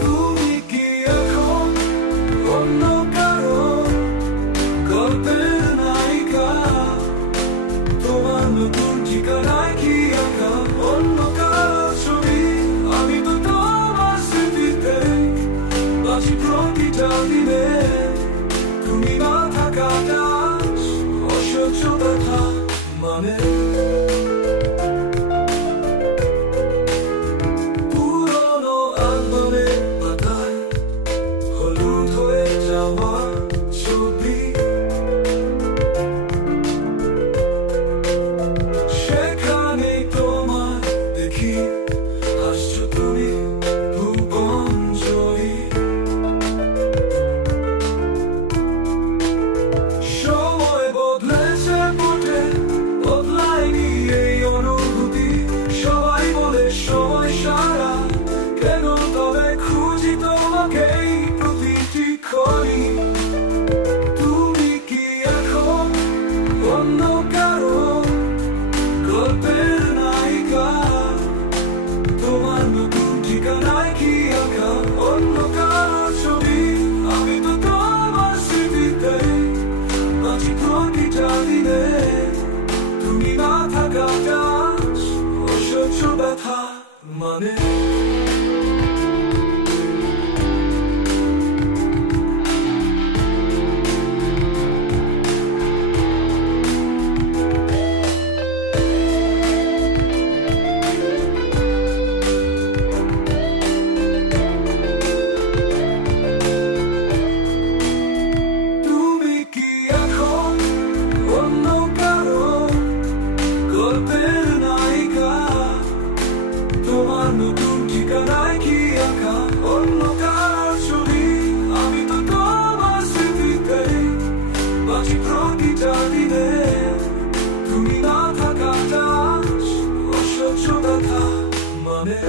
তুমি কি এখন অন্য কারো গল্পের নায়িকা? তোমার নতুন ঠিকানায় কি আঁকা অন্য কারো ছবি? আমি তো তোমার স্মৃতিতে বাঁচি প্রতিটা দিনে। তুমি না থাকাটা অসহ্য ব্যথা মানে। পুরনো অ্যালবামের পাতায় হলুদ হয়ে যাওয়া ছবি, সেখানে তোমায় দেখি হাসছো তুমি ভুবন জয়ী। সময় বদলেছে বটে, বদলায়নি এই অনুভূতি। সবাই বলে সময় সারা, কেন তবে খুঁজি তোমাকেই প্রতিটি ক্ষণই। তুমি কি এখন অন্য কারো গল্পের নায়িকা? তোমার নতুন ঠিকানায় কি আঁকা অন্য কারো ছবি? আমি তো তোমার স্মৃতিতে বাঁচি প্রতিটা দিনে। তুমি না থাকাটা অসহ্য ব্যথা মানে। তুমি কি এখন অন্য কারো গল্পের নায়িকা? তোমার নতুন ঠিকানায় কি আঁকা অন্য কারো ছবি? আমি তো তোমার স্মৃতিতে বাঁচি প্রতিটা দিনে। তুমি না থাকাটা অসহ্য ব্যথা মানে।